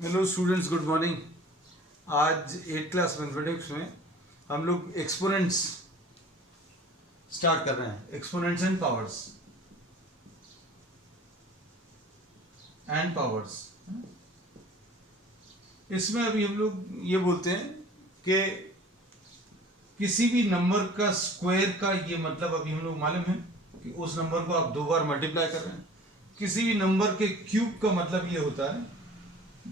Hello students, good morning. आज 8th class mathematics में हम लोग एक्सपोनेंट्स स्टार्ट कर रहे हैं। Exponents and powers. इसमें अभी हम लोग ये बोलते हैं कि किसी भी नंबर का स्क्वायर का ये मतलब अभी हम लोग मालूम है कि उस नंबर को आप 2 बार मल्टीप्लाई कर रहे हैं। किसी भी नंबर के क्यूब का मतलब ये होता है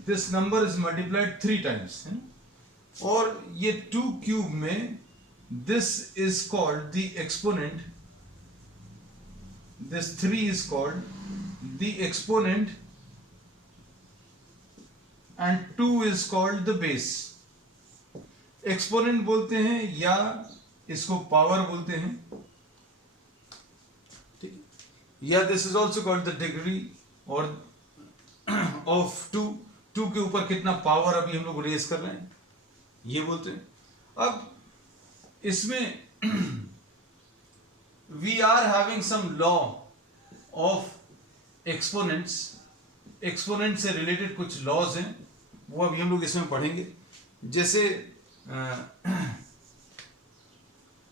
this number is multiplied 3 times, और ये 2 क्यूब में this is called the exponent, this 3 is called the exponent and 2 is called the base. Exponent बोलते हैं या इसको पावर बोलते हैं, ठीक है, या this is also called the degree और ऑफ 2 के ऊपर कितना पावर अभी हम लोग रेज कर रहे हैं ये बोलते हैं। अब इसमें we are having some law of exponents. Exponent से रिलेटेड कुछ लॉज हैं, वो अभी हम लोग इसमें पढ़ेंगे। जैसे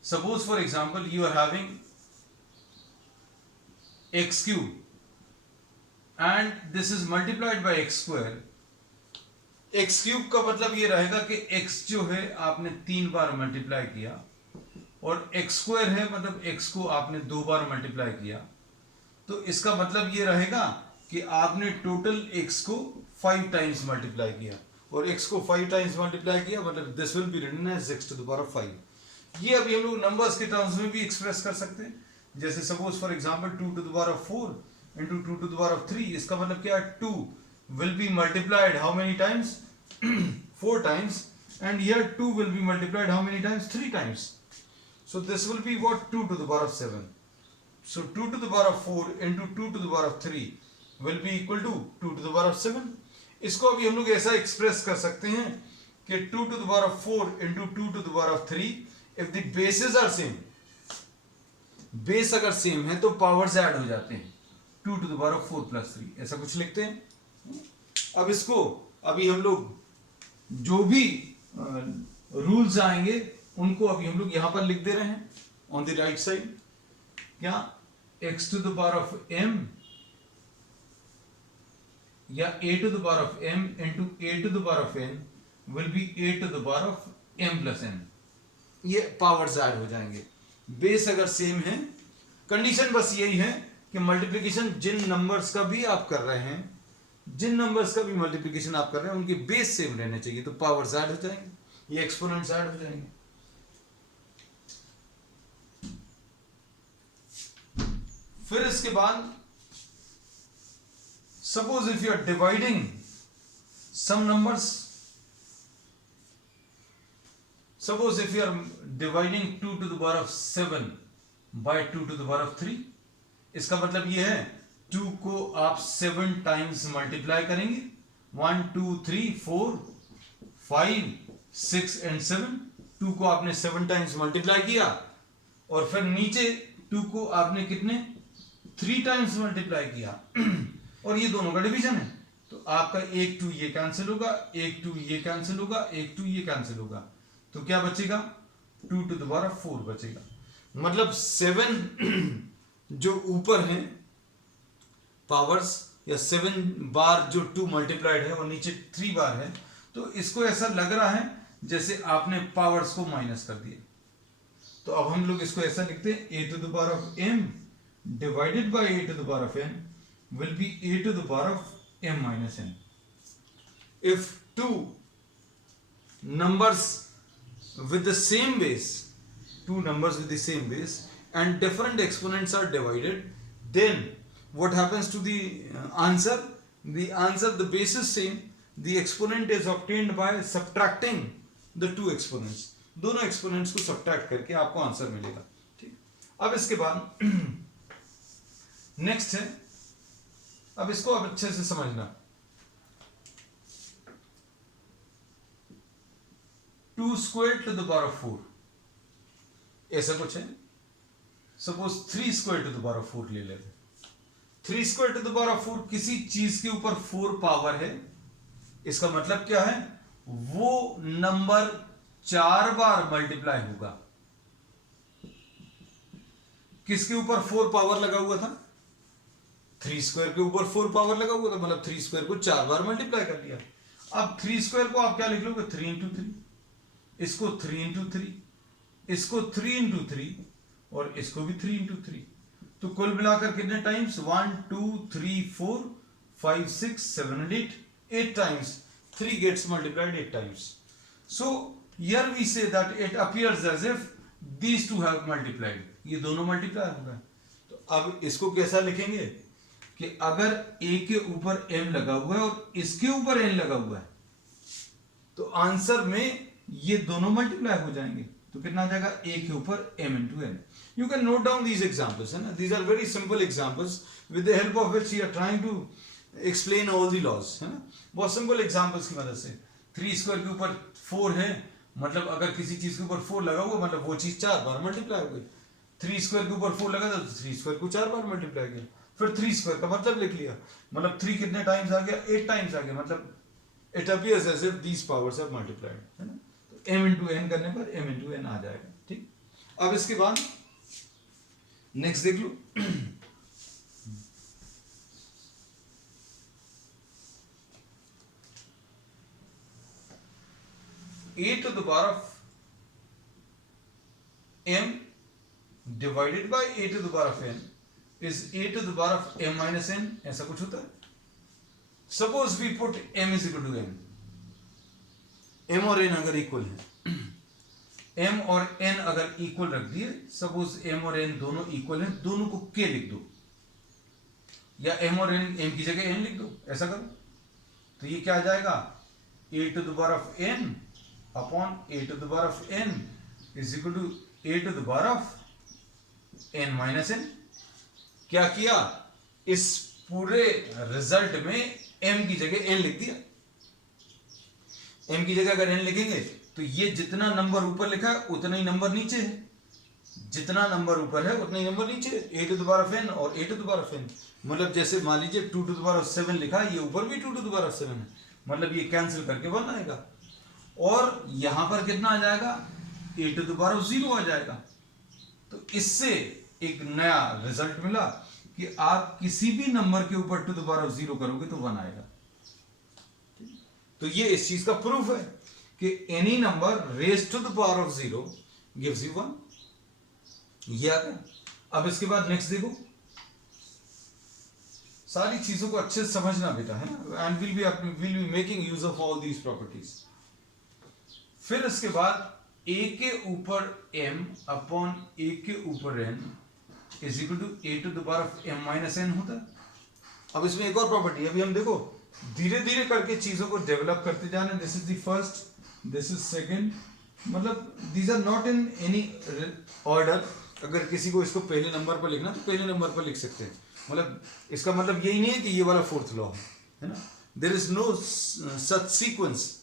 suppose for example you are having x cube and this is multiplied by x square. X cube का मतलब ये रहेगा कि एक्स जो है आपने 3 बार मल्टीप्लाई किया, और एक्स स्क्वायर है मतलब एक्स को आपने 2 बार मल्टीप्लाई किया। तो इसका मतलब ये रहेगा कि आपने टोटल एक्स को 5 टाइम्स मल्टीप्लाई किया, और एक्स को 5 टाइम्स मल्टीप्लाई किया मतलब this will be written as x to the power 5। ये अभी हम लोग नंबर्स के टर्म्स में भी एक्सप्रेस कर सकते हैं। जैसे suppose for example 2 to the power 4 into 2 to the power 3। इसका मतलब क्या है, 2 will be multiplied how many times? 4 times, and here 2 will be multiplied how many times? 3 times. So this will be what? 2 to the power of 7. So 2 to the power of 4 into 2 to the power of 3 will be equal to 2 to the power of 7. इसको अभी हम लोग ऐसा express कर सकते हैं कि 2 to the power of 4 into 2 to the power of 3, if the bases are same, base अगर सेम है तो पावर्स ऐड हो जाते हैं, 2 to the power of 4 plus 3, ऐसा कुछ लिखते हैं। अब इसको अभी हम लोग जो भी रूल्स आएंगे उनको अभी हम लोग यहां पर लिख दे रहे हैं ऑन द राइट साइड। क्या x to the power of m या a to the power of m into a to the power of n will be a to the power of m plus n। ये powers add हो जाएंगे, base अगर same है। Condition बस यही है कि मल्टीप्लिकेशन जिन नंबर्स का भी आप कर रहे हैं, जिन नंबर्स का भी मल्टीप्लिकेशन आप कर रहे हैं उनके बेस सेम रहने चाहिए, तो पावर्स ऐड हो जाएंगे, ये एक्सपोनेंट्स ऐड हो जाएंगे। फिर इसके बाद suppose if you are dividing some numbers, suppose if you are dividing 2 to the power of 7 by 2 to the power of 3। इसका मतलब ये है 2 को आप 7 टाइम्स मल्टीप्लाई करेंगे, 1 2 3 4 5 6 एंड 7। 2 को आपने 7 टाइम्स मल्टीप्लाई किया, और फिर नीचे 2 को आपने कितने 3 टाइम्स मल्टीप्लाई किया, और ये दोनों का डिवीजन है, तो आपका 1 2 ये कैंसिल होगा, 1 2 ये कैंसिल होगा, 1 2 ये कैंसिल होगा, तो क्या बचेगा 2 टू द पावर ऑफ 4 बचेगा। मतलब 7 जो ऊपर है पावर्स, या 7 बार जो 2 मल्टीप्लाइड है, और नीचे 3 बार है, तो इसको ऐसा लग रहा है जैसे आपने पावर्स को माइनस कर दिया। तो अब हम लोग इसको ऐसा लिखते हैं a to the power of m divided by a to the power of n will be a to the power of m minus n। If 2 numbers with the same base, 2 numbers with the same base and different exponents are divided, then what happens to the answer? The answer, the base is same, the exponent is obtained by subtracting the 2 exponents। दोनों exponents को subtract करके आपको answer मिलेगा, ठीक। अब इसके बाद next है, अब इसको अब अच्छे से समझना। 2 squared to the power of 4 ऐसा कुछ है। Suppose 3 squared to the power of 4 ले लेते। 3 squared to the power of 4 किसी चीज के ऊपर 4 पावर है, इसका मतलब क्या है, वो नंबर 4 बार मल्टीप्लाई होगा। किसके ऊपर 4 पावर लगा हुआ था, 3 स्क्वायर के ऊपर 4 पावर लगा हुआ था, मतलब 3 स्क्वायर को 4 बार मल्टीप्लाई कर दिया। अब 3 स्क्वायर को आप क्या लिख लोगे, 3 इंटू 3, इसको 3 इंटू 3, इसको 3 इंटू 3 और इसको भी 3 इंटू 3। तो कुल मिलाकर कितने times, 1 2 3 4 5 6 7 and 8 times 3 gets multiplied 8 times. So here we say that it appears as if these two have multiplied, ये दोनों मल्टीप्लाई हो गए। तो अब इसको कैसा लिखेंगे कि अगर a के ऊपर m लगा हुआ है और इसके ऊपर n लगा हुआ है तो आंसर में ये दोनों मल्टीप्लाई हो जाएंगे। तो कितना आ जाएगा, a के ऊपर m into n। You can note down these examples, है ना, these are very simple examples with the help of which we are trying to explain all the laws, है ना, बहुत सिंपल एग्जांपल्स की मदद से। 3 स्क्वायर के ऊपर 4 है, मतलब अगर किसी चीज के ऊपर 4 लगा हुआ मतलब वो चीज 4 बार मल्टीप्लाई हो गई। 3 स्क्वायर के ऊपर 4 लगा था तो 3 स्क्वायर को 4 बार मल्टीप्लाई किया, फिर 3 स्क्वायर का मतलब लिख लिया, मतलब 3 कितने टाइम्स आ गया, 8 टाइम्स आ गया, मतलब it appears as if these powers have multiplied, है ना। तो m into n करने पर m into n आ जाएगा। ठीक, अब इसके बाद नेक्स्ट देख लो। a to the power of m divided by a to the power of n is a to the power of m minus n, ऐसा कुछ होता है। Suppose we put m is equal to n, m और n अगर equal है, m और n अगर equal रख दिए, सपोज m और n दोनों इक्वल हैं, दोनों को k लिख दो, या m और n m की जगह n लिख दो, ऐसा करो तो ये क्या आ जाएगा, a to the power of n upon a to the power of n is equal to a to the power of n minus n। क्या किया, इस पूरे रिजल्ट में m की जगह n लिख दिया। m की जगह अगर n लिखेंगे तो ये जितना नंबर ऊपर लिखा है उतना ही नंबर नीचे है, जितना नंबर ऊपर है उतना ही नंबर नीचे है, a to the power of n और a to the power of n। मतलब जैसे मान लीजिए 2 to the power of 7 लिखा है, ये ऊपर भी 2 to the power of 7 है, मतलब ये कैंसिल करके 1 आएगा, और यहां पर कितना आ जाएगा, a to the power of 0 आ जाएगा। तो इससे एक नया रिजल्ट मिला कि आप किसी भी नंबर के ऊपर टू द पावर ऑफ 0 करोगे तो 1 आएगा। तो ये इस चीज का प्रूफ है कि any number raised to the power of 0 gives you 1। ये आ गया। अब इसके बाद नेक्स्ट देखो, सारी चीजों को अच्छे से समझना बेटा, है ना, and will be making use of all these properties. फिर इसके बाद a के ऊपर m अपॉन a के ऊपर n is equal to a to the power of m minus n होता है। अब इसमें एक और प्रॉपर्टी है, अभी हम देखो धीरे धीरे करके चीजों को डेवलप करते जाना। This is the first, this is second, मतलब these are not in any order. अगर किसी को इसको पहले नंबर पर लिखना तो पहले नंबर पर लिख सकते हैं, मतलब इसका मतलब यही नहीं है कि ये वाला फोर्थ लॉ है ना। There is no such sequence.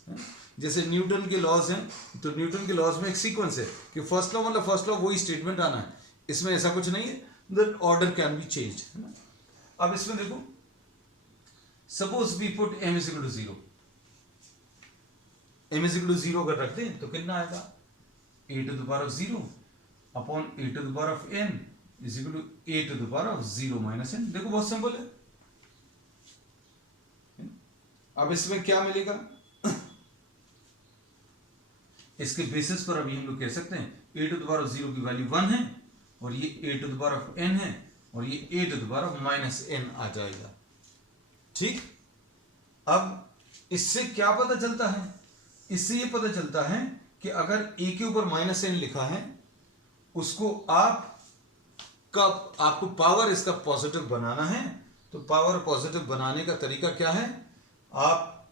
जैसे न्यूटन के लॉज हैं, तो न्यूटन के लॉज में एक सीक्वेंस है कि फर्स्ट लॉ मतलब फर्स्ट लॉ वही स्टेटमेंट आना है, इसमें ऐसा कुछ नहीं है, the order can be change, है ना। अब इसमें देखो, suppose we put m is equal to 0, m is equal to 0 अगर रखते हैं तो कितना आएगा, a to the power of 0 upon a to the power of n is equal to a to the power of 0 minus n। देखो बहुत simple है। अब इसमें क्या मिलेगा, इसके बेसिस पर अभी हम लोग कह सकते हैं a to the power of 0 की वैल्यू 1 है, और ये a to the power of n है, और ये a to the power of minus n आ जाएगा। ठीक, अब इससे क्या पता चलता है, इससे ये पता चलता है कि अगर a के ऊपर माइनस n लिखा है, उसको आपको पावर इसका पॉजिटिव बनाना है, तो पावर पॉजिटिव बनाने का तरीका क्या है, आप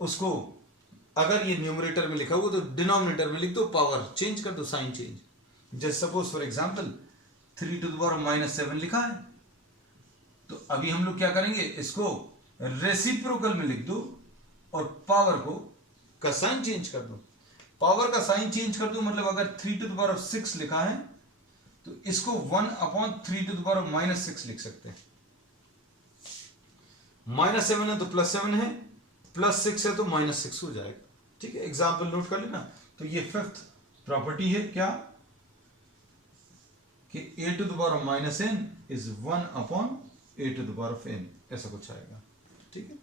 उसको अगर ये न्यूमरेटर में लिखा हुआ तो डिनोमिनेटर में लिख दो, पावर चेंज कर दो, sign change. Just suppose for example 3 to the power minus 7 लिखा है, तो अभी हम लोग क्या करेंगे, इसको रेसिप्रोकल में लिख दो और पावर का साइन चेंज कर दो। पावर का साइन चेंज कर दो मतलब अगर 3 टू द पावर ऑफ 6 लिखा है तो इसको 1 upon 3 to the power of minus 6 लिख सकते हैं। माइनस 7 है तो प्लस 7 है, +6 है तो -6 हो जाएगा। ठीक है, एग्जाम्पल नोट कर लेना। तो ये फिफ्थ प्रॉपर्टी है क्या कि a⁻n इज 1/a⁴n, ऐसा कुछ आएगा। ठीक है,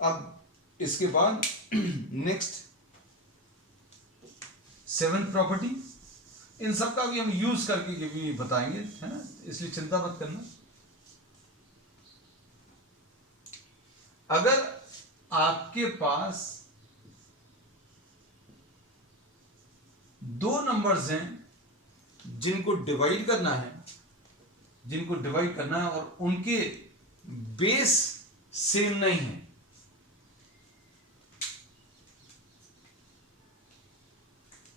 अब इसके बाद नेक्स्ट 7th प्रॉपर्टी, इन सब का भी हम यूज करके भी बताएंगे, है ना, इसलिए चिंता मत करना। अगर आपके पास दो नंबर्स हैं जिनको डिवाइड करना है और उनके बेस सेम नहीं है,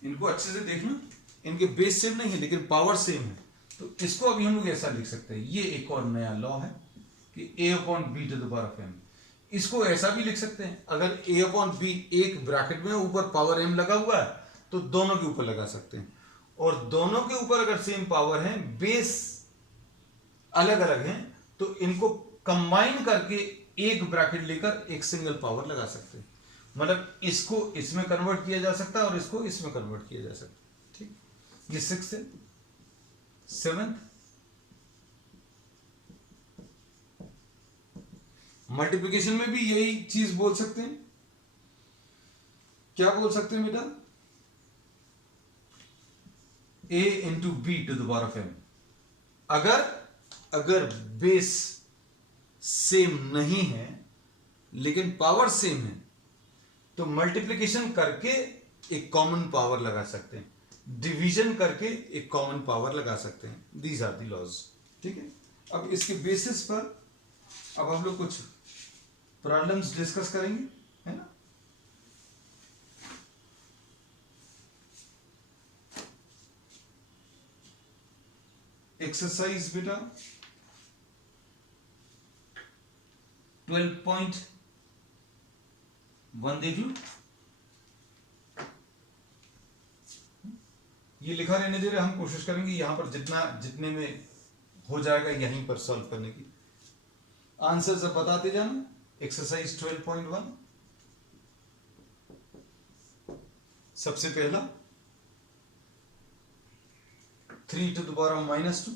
इनको अच्छे से देखना, इनके बेस सेम नहीं है लेकिन पावर सेम है, तो इसको अभी हम लोग ऐसा लिख सकते हैं। ये एक और नया लॉ है कि a/b⁴n। इसको ऐसा भी लिख सकते हैं, अगर a/b एक ब्रैकेट में ऊपर पावर m लगा हुआ है तो दोनों के ऊपर लगा सकते हैं, और दोनों के ऊपर अगर सेम पावर है, बेस अलग अलग हैं, तो इनको कंबाइन करके एक ब्रैकेट लेकर एक सिंगल पावर लगा सकते हैं। मतलब इसको इसमें कन्वर्ट किया जा सकता है और इसको इसमें कन्वर्ट किया जा सकता है। ठीक, ये 6th है। 7th मल्टीप्लिकेशन में भी यही चीज बोल सकते हैं। क्या बोल सकते हैं बेटा? a/b⁴n। अगर बेस सेम नहीं है लेकिन पावर सेम है तो मल्टीप्लिकेशन करके एक कॉमन पावर लगा सकते हैं, डिवीजन करके एक कॉमन पावर लगा सकते हैं। These are the laws. ठीक है, अब इसके बेसिस पर अब हम लोग कुछ प्रॉब्लम्स डिस्कस करेंगे, है ना। एक्सरसाइज बेटा 12.1 देख लो। ये लिखा रहने दे रहे, हम कोशिश करेंगे यहां पर जितने में हो जाएगा यहीं पर सॉल्व करने की। आंसर सब बताते जाना। एक्सरसाइज 12.1, सबसे पहला 3⁻²,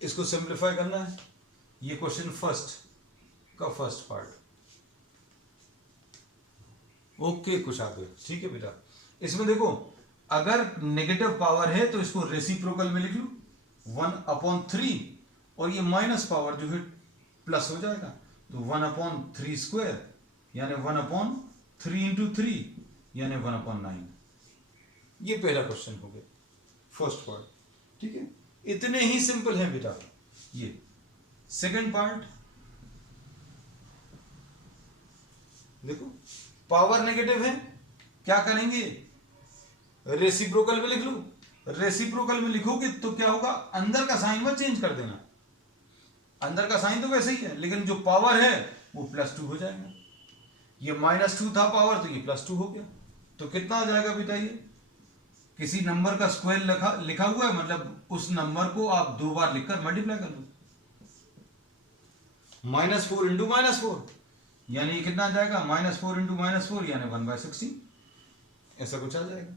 इसको सिंप्लीफाई करना है। ये क्वेश्चन फर्स्ट पार्ट। ओके, कुछ आगे। ठीक है बेटा, इसमें देखो अगर नेगेटिव पावर है तो इसको रेसिप्रोकल में लिख लो 1/3, और ये माइनस पावर जो है प्लस हो जाएगा, तो 1/3² यानी 1/3 × 3 यानी 1/9। ये पहला क्वेश्चन हो गया, फर्स्ट पार्ट। ठीक है, इतने ही सिंपल है बेटा। ये सेकंड पार्ट देखो, पावर नेगेटिव है, क्या करेंगे? रेसिप्रोकल में लिख लो। रेसिप्रोकल में लिखोगे तो क्या होगा, अंदर का साइन मत चेंज कर देना, अंदर का साइन तो वैसे ही है लेकिन जो पावर है वो +2 हो जाएगा। ये -2 था पावर, तो ये +2 हो गया। तो कितना हो जाएगा बेटा? ये किसी नंबर का स्क्वायर लिखा हुआ है, मतलब उस नंबर को आप दो बार लिखकर मल्टीप्लाई कर लो। -4 × -4 यानी ये कितना आ जाएगा? -4 × -4 यानी 1/16, ऐसा कुछ आ जाएगा।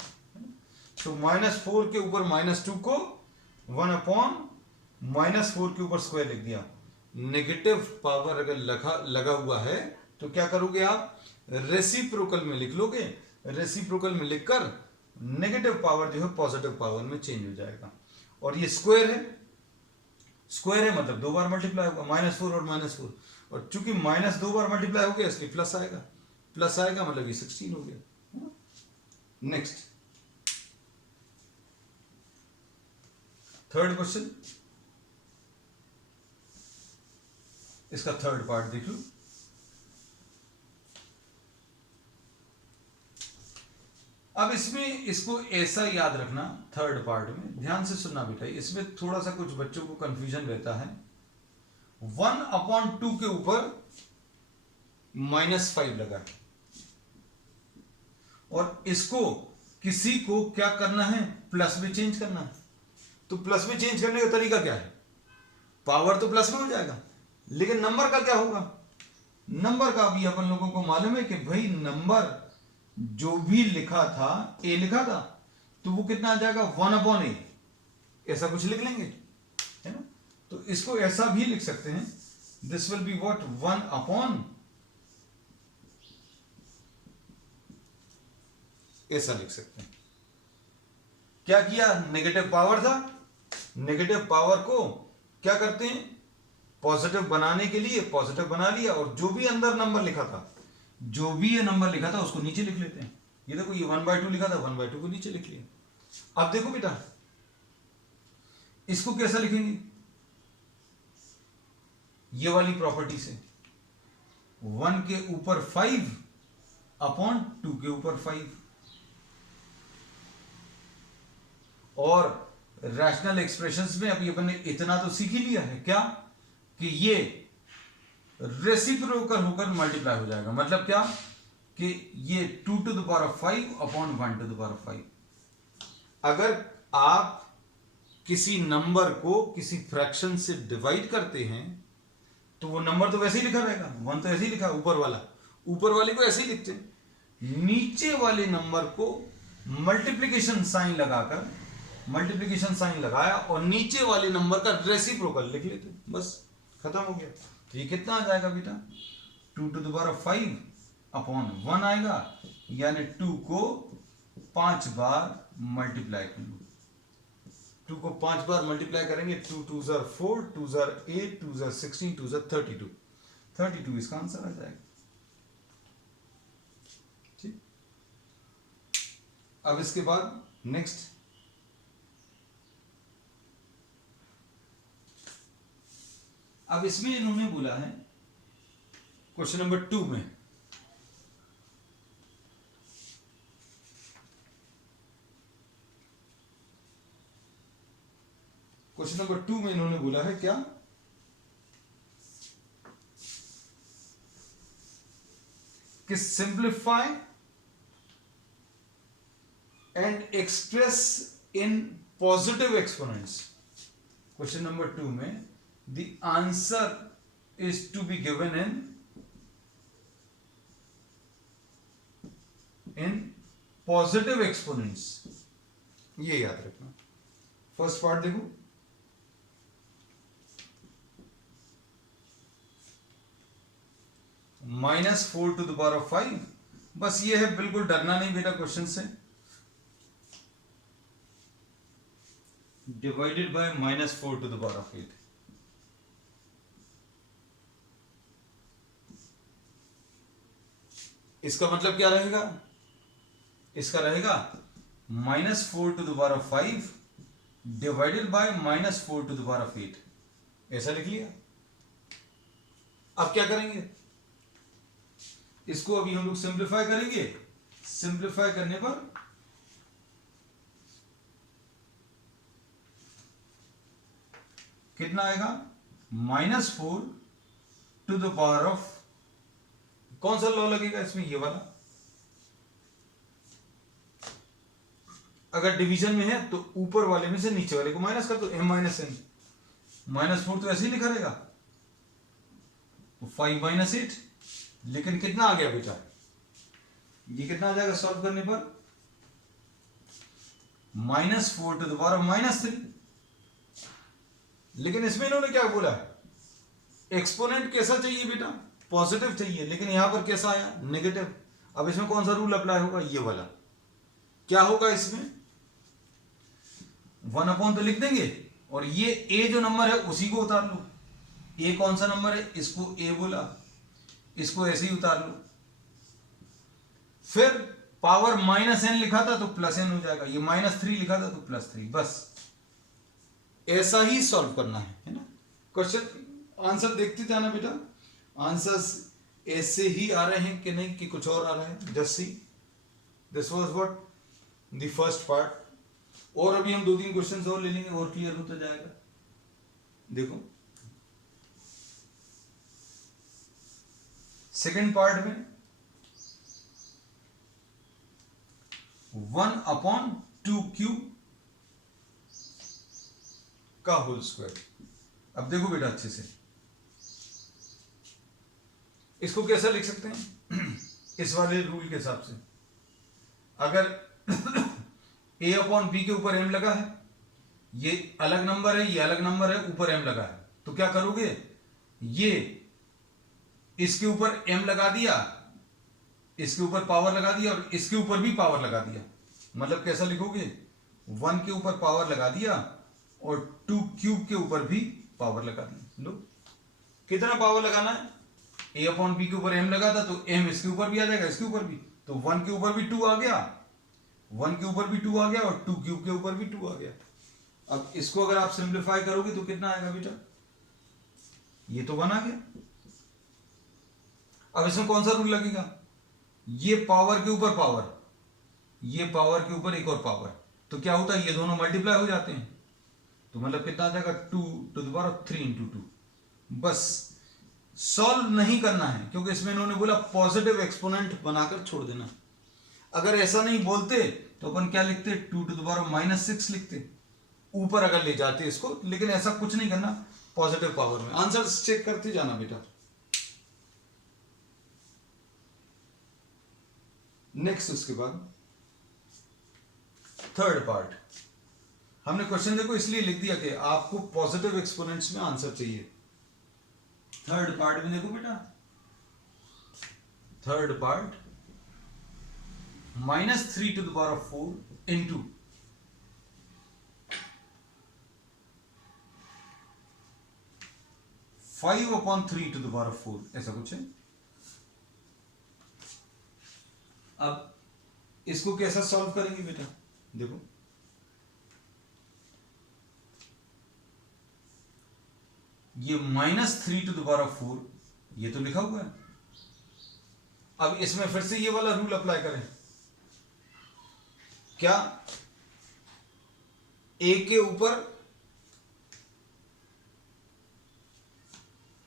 तो -4 के ऊपर -2 को 1/-4 के ऊपर स्क्वायर लिख दिया। नेगेटिव पावर अगर लगा हुआ है तो क्या करोगे आप? रेसिप्रोकल में लिख लोगे। रेसिप्रोकल में लिखकर नेगेटिव पावर जो है पॉजिटिव पावर में चेंज हो जाएगा। और ये स्क्वायर है, मतलब दो बार मल्टीप्लाई होगा, -4 और -4, और चूंकि माइनस दो बार मल्टीप्लाई हो गया इसलिए प्लस आएगा मतलब ये 16 हो गया। नेक्स्ट थर्ड क्वेश्चन, इसका थर्ड पार्ट देख लो। अब इसमें इसको ऐसा याद रखना, थर्ड पार्ट में ध्यान से सुनना बेटा, इसमें थोड़ा सा कुछ बच्चों को कंफ्यूजन रहता है। 1/2 के ऊपर -5 लगा है और इसको किसी को क्या करना है? प्लस में चेंज करना है। तो प्लस में चेंज करने का तरीका क्या है? पावर तो प्लस में हो जाएगा लेकिन नंबर का क्या होगा? नंबर का भी अपन लोगों को मालूम है कि भाई नंबर जो भी लिखा था, ए लिखा था, तो वो कितना आ जाएगा 1/a, ऐसा कुछ लिख लेंगे, है ना। तो इसको ऐसा भी लिख सकते हैं, दिस विल बी व्हाट 1/, ऐसा लिख सकते हैं। क्या किया, नेगेटिव पावर था, नेगेटिव पावर को क्या करते हैं, पॉजिटिव बनाने के लिए पॉजिटिव बना लिया, और जो भी अंदर नंबर लिखा था, जो भी ये नंबर लिखा था उसको नीचे लिख लेते हैं। ये देखो ये 1/2 लिखा था, 1/2 को नीचे लिख लिया। अब देखो बेटा इसको कैसा लिखेंगे, ये वाली प्रॉपर्टी से, 1 के ऊपर 5/2 के ऊपर 5, और रैशनल एक्सप्रेशंस में अभी अपन ने इतना तो सीख ही लिया है, क्या कि ये रेसिप्रोकल होकर मल्टीप्लाई हो जाएगा। मतलब क्या कि ये 2⁵ अगर आप किसी नंबर को किसी फ्रैक्शन से डिवाइड करते हैं तो वो नंबर तो वैसे ही लिखा रहेगा, 1 तो ऐसे ही लिखा, ऊपर वाले को ऐसे ही लिखते हैं, नीचे वाले नंबर को मल्टीप्लिकेशन साइन लगाया और नीचे वाले नंबर का रेसिप्रोकल लिख लेते, बस खत्म हो गया। तो ये कितना आ जाएगा बेटा, 2⁵1 आएगा, यानी 2 को 5 बार मल्टीप्लाई कर लो, 2 को 5 बार मल्टीप्लाई करेंगे, 2 2 4, 2 8, 2 16, 2 32 इसका आंसर आ जाएगा। ठीक, अब इसके बाद नेक्स्ट, अब इसमें इन्होंने बोला है क्वेश्चन नंबर 2 में, क्वेश्चन नंबर 2 में इन्होंने बोला है क्या, कि simplify and express in positive exponents. Question number 2 में the answer is to be given in positive exponents, ये याद रखना। फर्स्ट पार्ट देखो, -4⁵, बस ये है, बिल्कुल डरना नहीं बेटा क्वेश्चन से, डिवाइडेड बाय -4⁵। इसका मतलब क्या रहेगा, इसका रहेगा -4⁵ डिवाइडेड बाय -4⁵, ऐसा लिख लिया। अब क्या करेंगे, इसको अभी हम लोग सिंप्लीफाई करेंगे, सिंप्लीफाई करने पर कितना आएगा, -4⁵, कौन सा लॉ लगेगा इसमें, ये वाला। अगर डिवीजन में है तो ऊपर वाले में से नीचे वाले को माइनस कर दो, m - n, -4 तो ऐसे ही लिखा रहेगा, 5 - 8, लेकिन कितना आ गया बेटा, ये कितना आ जाएगा सॉल्व करने पर, -4⁻³ लेकिन इसमें इन्होंने क्या बोला, एक्सपोनेंट कैसा चाहिए बेटा, पॉजिटिव चाहिए, लेकिन यहां पर कैसा आया, नेगेटिव। अब इसमें कौन सा रूल अप्लाई होगा, ये वाला। क्या होगा इसमें, 1/, तो लिख देंगे, और ये a जो नंबर है उसी को उतार लो। a कौन सा नंबर है, इसको a बोला, इसको ऐसे ही उतार लो। फिर पावर -n लिखा था तो +n हो जाएगा, ये -3 लिखा था तो +3, बस ऐसा ही सॉल्व करना है ना। क्वेश्चन आंसर देखते जाना बेटा, आंसर्स ऐसे ही आ रहे हैं कि नहीं, कि कुछ और आ रहा है, just see. This was what the first part, और अभी हम 2-3 क्वेश्चंस और ले लेंगे और क्लियर होता जाएगा। देखो सेकंड पार्ट में 1/2³ का होल स्क्वायर। अब देखो बेटा अच्छे से, इसको कैसा लिख सकते हैं इस वाले रूल के हिसाब से, अगर a अपॉन बी के ऊपर m लगा है, ये अलग नंबर है, ये अलग नंबर है, ऊपर m लगा है, तो क्या करोगे, ये इसके ऊपर m लगा दिया, इसके ऊपर पावर लगा दिया और इसके ऊपर भी पावर लगा दिया। मतलब कैसा लिखोगे, 1 के ऊपर पावर लगा दिया और 2 क्यूब के ऊपर भी पावर लगा दी। लो कितना पावर लगाना है, a अपॉन बी के ऊपर m लगा था तो m इसके ऊपर भी आ जाएगा, इसके ऊपर भी, तो 1 के ऊपर भी 2 आ गया, 1 के ऊपर भी 2 आ गया और 2 क्यूब के ऊपर भी 2 आ गया। अब इसको अगर आप सिंप्लीफाई करोगे तो कितना आएगा बेटा, ये तो 1 आ गया। अब इसमें कौन सा रूल लगेगा, ये पावर के ऊपर पावर, ये पावर के ऊपर एक और पावर, तो क्या होता है, ये दोनों मल्टीप्लाई हो जाते हैं, तो मतलब कितना आ जाएगा 2 टू द पावर 3 इंटू 2। बस सॉल्व नहीं करना है, क्योंकि इसमें इन्होंने बोला पॉजिटिव एक्सपोनेंट बनाकर छोड़ देना। अगर ऐसा नहीं बोलते तो अपन क्या लिखते, 2 टू द पावर -6 लिखते, ऊपर अगर ले जाते इसको, लेकिन ऐसा कुछ नहीं करना, पॉजिटिव पावर में। आंसर चेक करते जाना बेटा। नेक्स्ट उसके बाद थर्ड पार्ट, हमने क्वेश्चन देखो इसलिए लिख दिया कि आपको पॉजिटिव एक्सपोनेंट्स में आंसर चाहिए। थर्ड पार्ट में देखो बेटा, third part -3 to the power 4 into 5 upon 3 to the power 4, ऐसा कुछ है। अब इसको कैसा सॉल्व करेंगे बेटा, देखो ये -3 टू द पावर 4 ये तो लिखा हुआ है। अब इसमें फिर से ये वाला रूल अप्लाई करें, क्या a के ऊपर,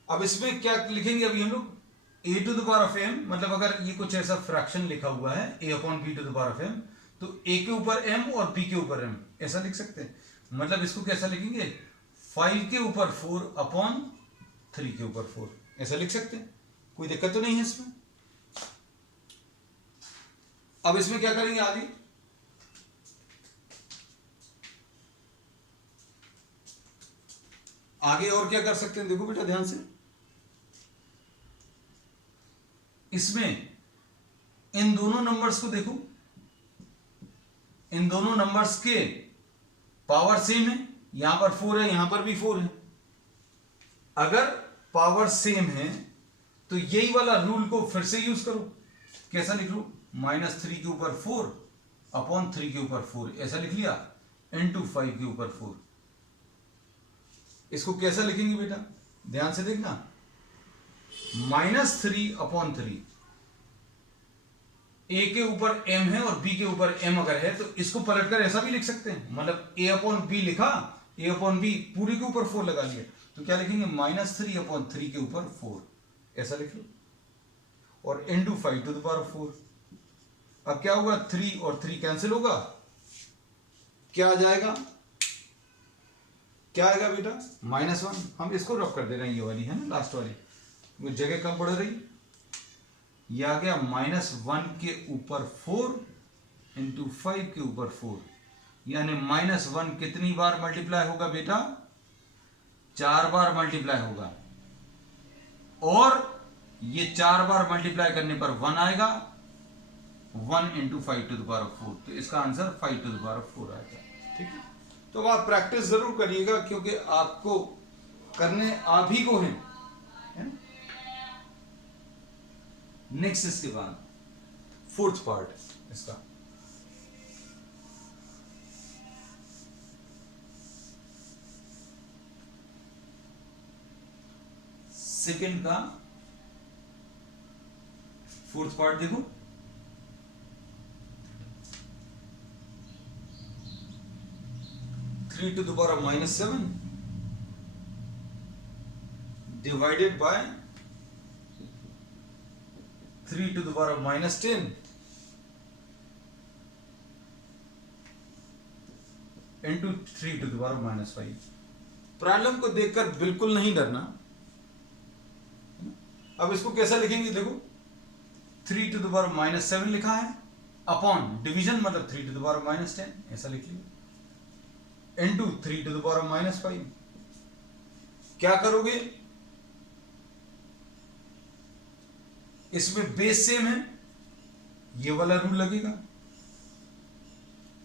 अब इसमें क्या लिखेंगे अभी हम लोग, a to the power of m, मतलब अगर ये कुछ ऐसा फ्रैक्शन लिखा हुआ है a upon b to the power of m, तो a के ऊपर m और b के ऊपर m, ऐसा लिख सकते हैं। मतलब इसको कैसा लिखेंगे, 5 के ऊपर 4 अपॉन 3 के ऊपर 4, ऐसा लिख सकते हैं, कोई दिक्कत तो नहीं है इसमें। अब इसमें क्या करेंगे आगे, आगे और क्या कर सकते हैं, देखो बेटा ध्यान से, इसमें इन दोनों नंबर्स को देखो, इन दोनों नंबर्स के पावर सेम है, यहां पर 4 है, यहां पर भी 4 है। अगर पावर सेम है तो यही वाला रूल को फिर से यूज करो, कैसा लिख लो, -3 के ऊपर 4 अपॉन 3 के ऊपर 4, ऐसा लिख लिया, इंटू 5 के ऊपर 4। इसको कैसा लिखेंगे बेटा, ध्यान से देखना, -3 अपॉन 3, a के ऊपर m है और b के ऊपर m अगर है तो इसको पलटकर ऐसा भी लिख सकते हैं, मतलब a अपॉन b लिखा, a अपॉन b पूरी के ऊपर 4 लगा लिया, तो क्या लिखेंगे, -3 अपॉन 3 के ऊपर 4, ऐसा लिख लो, और इंटू 5 टू द पावर 4। अब क्या होगा, 3 और 3 कैंसिल होगा, क्या आ जाएगा, क्या आएगा बेटा, -1। हम इसको रब कर दे रहे हैं, ये वाली है ना लास्ट वाली, वो जगह कम पड़ रही, ये आ गया -1 के ऊपर 4 इंटू 5 के ऊपर 4, यानी -1 कितनी बार मल्टीप्लाई होगा बेटा, 4 बार मल्टीप्लाई होगा, और ये 4 बार मल्टीप्लाई करने पर 1 आएगा, 1 इंटू 5 टू द पावर 4, तो इसका आंसर 5 टू द पावर 4 आएगा। ठीक है, तो आप प्रैक्टिस जरूर करिएगा, क्योंकि आपको करने आप ही को है ना? नेक्स्ट इसके बाद फोर्थ पार्ट इसका, सेकंड का फोर्थ पार्ट देखो, to the power -7 divided by 3 to the power -10 into 3 to the power -5। Problem को देखकर बिल्कुल नहीं डरना, अब इसको कैसा लिखेंगे, देखो 3 टू द पावर माइनस 7 लिखा है, अपॉन डिवीजन मतलब 3 टू द पावर माइनस 10, ऐसा लिख लीजिए, into 3 to the power minus 5। क्या करोगे, इसमें बेस सेम है, ये वाला रूल लगेगा,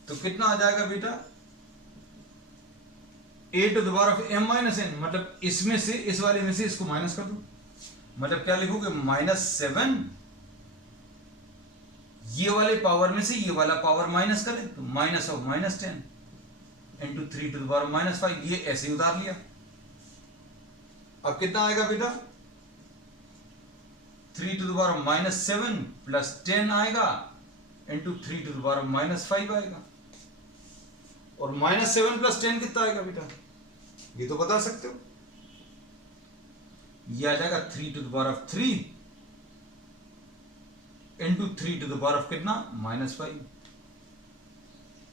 तो कितना आ जाएगा बेटा, a to the power of m minus n, मतलब इसमें से, इस वाले में से इसको माइनस कर दो, मतलब क्या लिखोगे, -7, ये वाले पावर में से ये वाला पावर माइनस करें तो minus of -10 into 3 to the power -5, ये ऐसे ही उतार लिया। अब कितना आएगा बेटा, 3 टू द पावर -7 प्लस 10 आएगा इंटू 3 टू द पावर -5 आएगा, और -7 प्लस 10 कितना आएगा बेटा, ये तो बता सकते हो, ये आ जाएगा 3 to the power of 3 into 3 to the power of कितना, -5।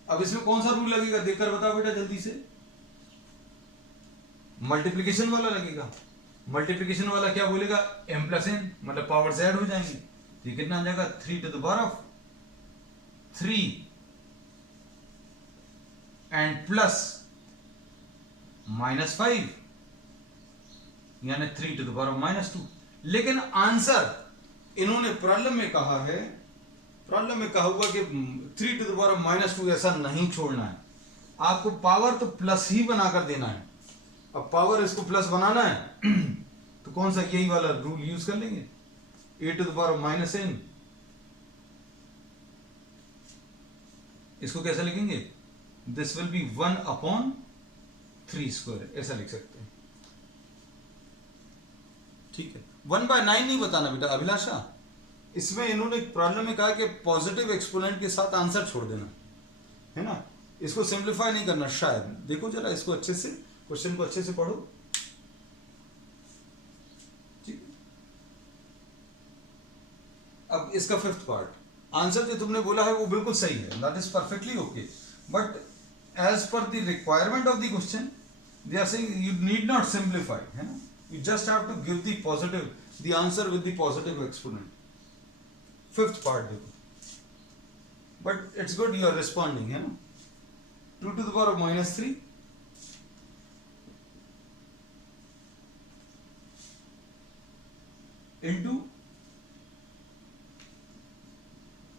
अब इसमें कौन सा रूल लगेगा, देखकर बताओ बेटा जल्दी से, मल्टीप्लीकेशन वाला लगेगा। मल्टीप्लीकेशन वाला क्या बोलेगा, m प्लस n, मतलब पावर z हो जाएंगे, तो ये कितना आ जाएगा, 3 to the power of 3 and plus -5 यानी 3 टू द पावर ऑफ -2। लेकिन आंसर इन्होंने प्रॉब्लम में कहा है, प्रॉब्लम में कहा हुआ कि 3 टू द पावर ऑफ -2 ऐसा नहीं छोड़ना है, आपको पावर तो प्लस ही बनाकर देना है। अब पावर इसको प्लस बनाना है तो कौन सा, यही वाला रूल यूज कर लेंगे, a to the power of -n, इसको कैसे लिखेंगे, this will be 1 upon 3 square, ऐसा लिख सकते हैं, ठीक है। 1/9 नहीं बताना बेटा अभिलाषा, इसमें इन्होंने प्रॉब्लम में कहा कि पॉजिटिव एक्सपोनेंट के साथ आंसर छोड़ देना है ना, इसको सिंप्लीफाई नहीं करना शायद। देखो जरा इसको अच्छे से, क्वेश्चन को अच्छे से पढ़ो, ठीक। अब इसका 5th पार्ट, आंसर जो तुमने बोला है वो बिल्कुल सही है, that is perfectly okay, but as per the requirement of the question they are saying you need not simplify, है ना, you just have to give the answer with the positive exponent. 5th part देखो, but it's good you are responding, है ना, 2 to the power of -3 into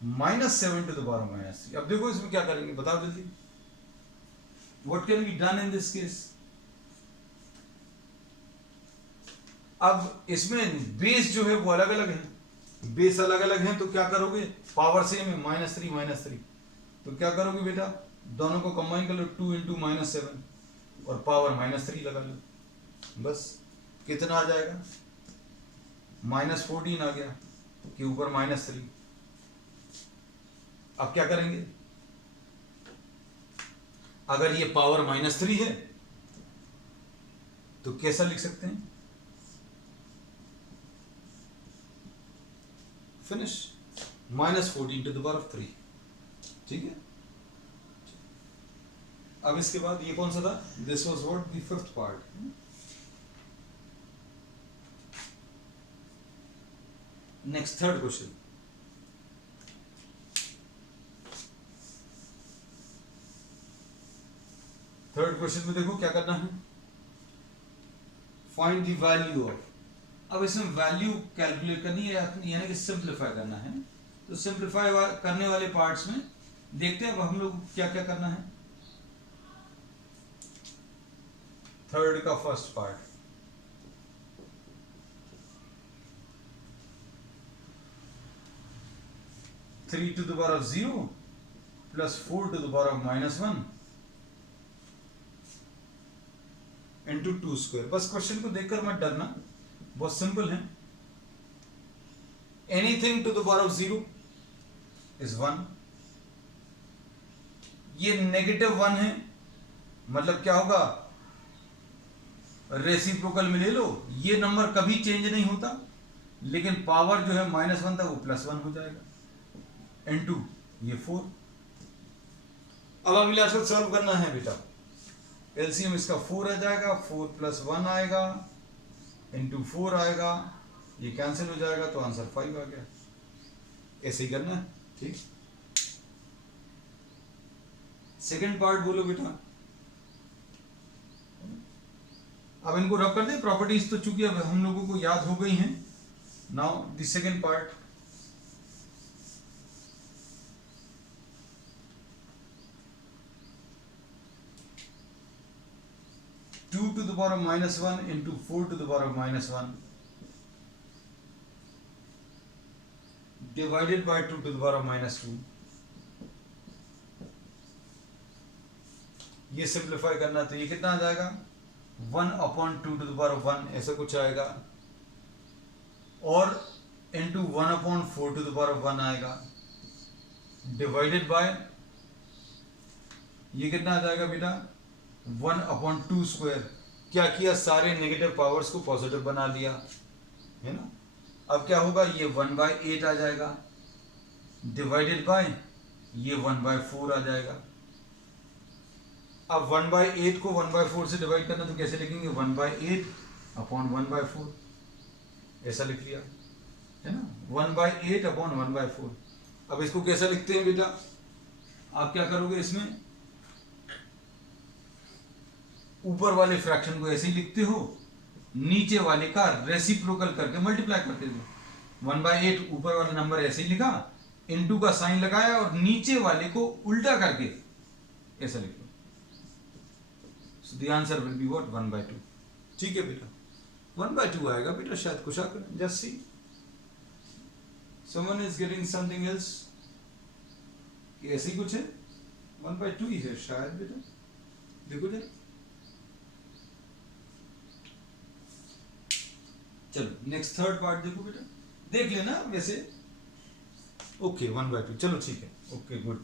-7 to the power of -3। अब देखो इसमें क्या करेंगे, बताओ जल्दी, what can be done in this case। अब इसमें बेस जो है वो अलग अलग है, बेस अलग अलग है, तो क्या करोगे, पावर सेम है, -3 तो क्या करोगे बेटा, दोनों को कंबाइन कर लो, 2 इंटू -7 और पावर -3 लगा लो, बस कितना आ जाएगा, -14 आ गया के ऊपर -3। अब क्या करेंगे, अगर ये पावर -3 है तो कैसा लिख सकते हैं, finish, -14 to the power of 3, ठीक है। अब इसके बाद ये कौन सा था, this was what, the 5th part. Next 3rd question, third question में देखो क्या करना है, फाइंड द वैल्यू ऑफ। अब इसमें वैल्यू कैलकुलेट करनी है, यानी कि सिंप्लीफाई करना है, तो सिंप्लीफाई करने वाले पार्ट्स में देखते हैं अब हम लोग क्या क्या करना है। 3rd का 1st part, three to the power of 0 plus 4 to the power of -1 into 2 square. बस क्वेश्चन को देखकर मत डरना, बहुत सिंपल है। Anything to the power of 0 is 1, ये -1 है, मतलब क्या होगा, रेसिप्रोकल में ले लो, ये नंबर कभी चेंज नहीं होता, लेकिन पावर जो है -1 था वो +1 हो जाएगा, इनटू ये 4। अब अभिलाषा सॉल्व करना है बेटा, एलसीएम इसका 4 आ जाएगा, 4 + 1 आएगा, इंटू 4 आएगा, ये कैंसिल हो जाएगा तो आंसर 5 आ गया। ऐसे ही करना है, ठीक। सेकंड पार्ट बोलो बेटा। अब इनको रब कर दे, प्रॉपर्टीज तो चूंकि अब हम लोगों को याद हो गई हैं। Now the second part. Two to the power of -1 into 4 to the power of -1 divided by 2 to the power of -2। ये सिंप्लीफाई करना तो ये कितना आ जाएगा 1/2 टू द पावर ऑफ 1 ऐसा कुछ आएगा, और into 1/4 to the power of 1 आएगा, डिवाइडेड बाय ये कितना आ जाएगा बेटा 1/2 स्क्वायर। क्या किया, सारे नेगेटिव पावर्स को पॉजिटिव बना लिया, है ना। अब क्या होगा, ये 1/8 आ जाएगा, डिवाइडेड बाय ये 1/4 आ जाएगा। अब 1/8 को 1/4 से डिवाइड करना तो कैसे लिखेंगे 1/8/1/4 ऐसा लिख लिया, है ना। 1/8/1/4। अब इसको कैसा लिखते हैं बेटा, आप क्या करोगे, इसमें ऊपर वाले फ्रैक्शन को ऐसे ही लिखते हो, नीचे वाले का रेसिप्रोकल करके मल्टीप्लाई करते हो। 1/8 ऊपर वाला नंबर ऐसे ही लिखा, इनटू का साइन लगाया और नीचे वाले को उल्टा करके ऐसा लिख लो। So the answer will be what 1/2। ठीक है बेटा, 1/2 आएगा बेटा शायद कुछ आकर, just see someone is getting something else, कि ऐसे ही कुछ है 1/2 ही है शायद बेटा, देखो जरा। चलो नेक्स्ट थर्ड पार्ट देखो बेटा, देख लेना वैसे। ओके 1/2, चलो ठीक है, okay good.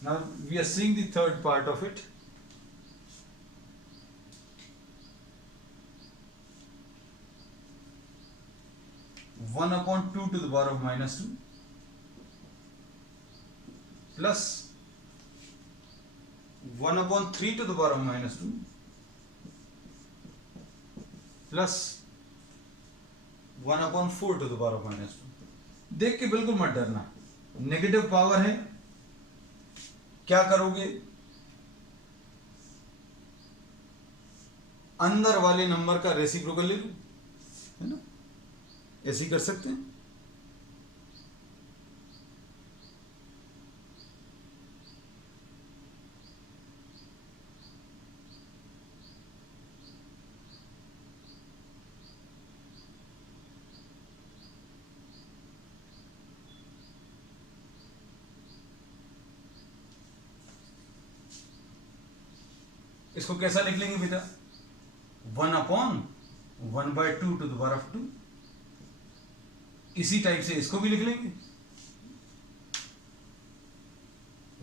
Now we are seeing the third part of it. One upon 2 to the power of -2 plus 1/3 to the power of -2 plus 1/4 to the power of -2। देख के बिल्कुल मत डरना, नेगेटिव पावर है, क्या करोगे, अंदर वाले नंबर का रेसिप्रोकल ले लो, है ना, ऐसे ही कर सकते हैं। इसको कैसा लिख लेंगे बेटा 1/1/2 टू द पावर ऑफ 2। इसी टाइप से इसको भी लिख लेंगे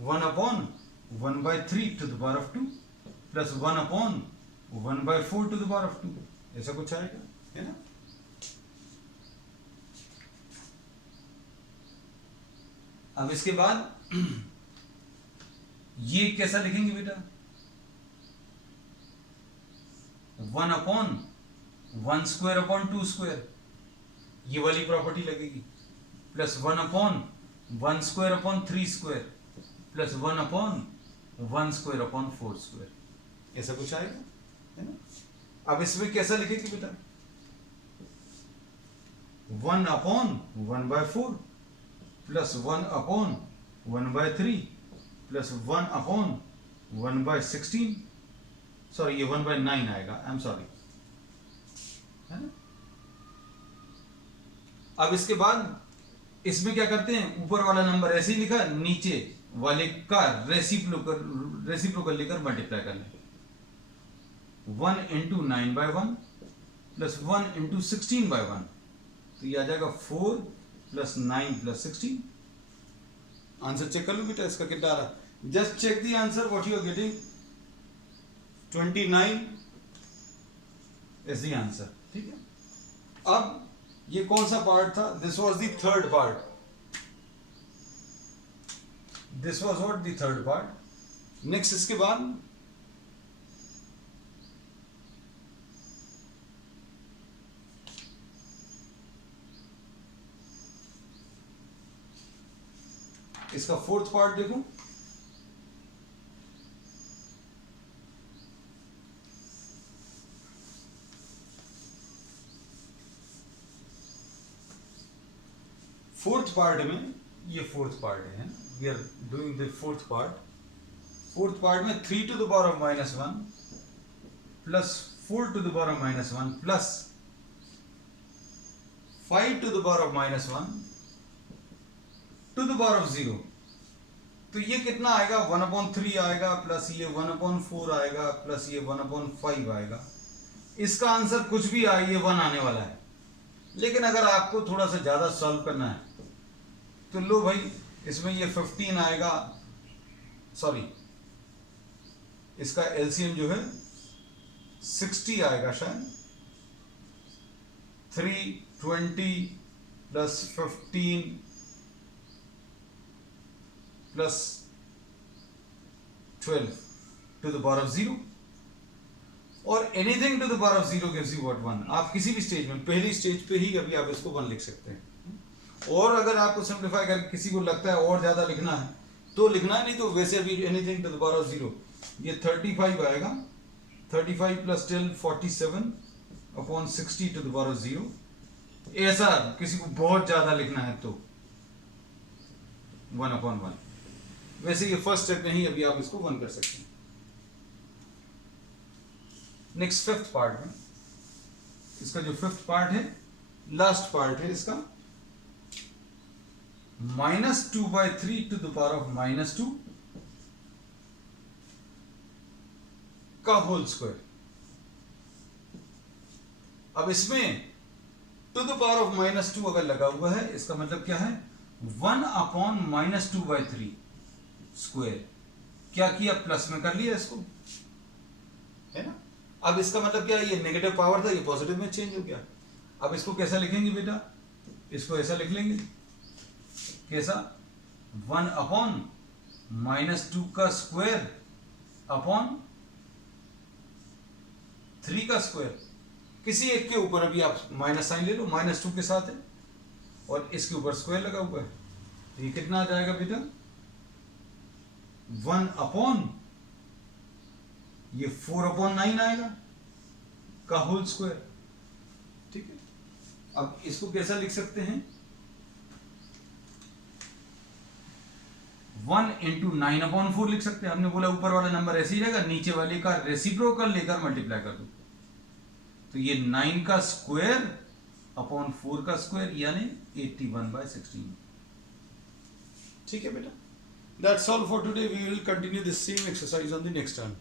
1/1/3 to the power of 2 plus 1/1/4 to the power of 2, ऐसा कुछ आएगा, है ना। अब इसके बाद ये कैसा लिखेंगे बेटा 1/1² ये वाली प्रॉपर्टी लगेगी, प्लस 1/1² प्लस 1/1² ऐसा कुछ आएगा, है ना। अब इसमें कैसा लिखेंगे बेटा 1/1/4 प्लस 1/1/3 प्लस 1/1/16, सॉरी ये 1/9 आएगा, आई एम सॉरी, है ना। अब इसके बाद इसमें क्या करते हैं, ऊपर वाला नंबर ऐसे ही लिखा, नीचे वाले का रेसिप्रोकल लेकर मल्टीप्लाई कर लें। 1 × 9/1 प्लस 1 × 16/1, तो ये आ जाएगा 4 + 9 + 16। आंसर चेक कर लो बेटा इसका कितना आ रहा है, just check the answer what you are getting. 29 is the answer, ठीक है। अब ये कौन सा पार्ट था, this was the third part, this was what the third part. Next इसके बाद इसका फोर्थ पार्ट देखो, फोर्थ पार्ट में, ये फोर्थ पार्ट है, we are doing the fourth part. Fourth part में 3 to the power of -1 plus 4 to the power of -1 plus 5 to the power of -1 to the power of 0। तो ये कितना आएगा, 1/3 आएगा, प्लस ये 1/4 आएगा, प्लस ये 1/5 आएगा। इसका आंसर कुछ भी आए, ये 1 आने वाला है। लेकिन अगर आपको थोड़ा सा ज्यादा सॉल्व करना है तो लो भाई, इसमें ये 15 आएगा, सॉरी इसका एलसीएम जो है 60 आएगा शायद, 320 plus 15 plus 12 to the power of 0, और anything to the power of 0 gives you what 1। आप किसी भी स्टेज में, पहली स्टेज पे ही अभी आप इसको 1 लिख सकते हैं। और अगर आपको सिंप्लीफाई करके किसी को लगता है और ज्यादा लिखना है तो लिखना है, नहीं तो वैसे भी anything to the power of 0, ये 35 आएगा, 35 plus 12 47 upon 60 to the power of 0। ऐसा किसी को बहुत ज्यादा लिखना है तो 1/1। वैसे ये फर्स्ट स्टेप में ही अभी आप इसको 1 कर सकते हैं। नेक्स्ट फिफ्थ पार्ट में, इसका जो फिफ्थ पार्ट है, लास्ट पार्ट है इसका, -2/3 टू द पावर ऑफ -2 का होल स्क्वायर। अब इसमें टू द पावर ऑफ -2 अगर लगा हुआ है, इसका मतलब क्या है, 1/-2/3 स्क्वायर। क्या किया, प्लस में कर लिया इसको, है ना। अब इसका मतलब क्या है, ये नेगेटिव पावर था, ये पॉजिटिव में चेंज हो गया। अब इसको कैसा लिखेंगे बेटा, इसको ऐसा लिख लेंगे, कैसा, 1/-2 का स्क्वायर अपॉन 3 का स्क्वायर। किसी एक के ऊपर अभी आप माइनस साइन ले लो, -2 के साथ है और इसके ऊपर स्क्वायर लगा हुआ है, तो ये कितना आ जाएगा बेटा, 1/, ये 4/9 आएगा का होल स्क्वायर। ठीक है, अब इसको कैसा लिख सकते हैं, 1 × 9/4 लिख सकते हैं। हमने बोला ऊपर वाला नंबर ऐसे ही रहेगा, नीचे वाले का रेसिप्रोकल लेकर मल्टीप्लाई कर दो, तो ये 9 का स्क्वायर अपॉन 4 का स्क्वायर यानी 81/16। ठीक है बेटा, that's all for today. We will continue this same exercise on the next term.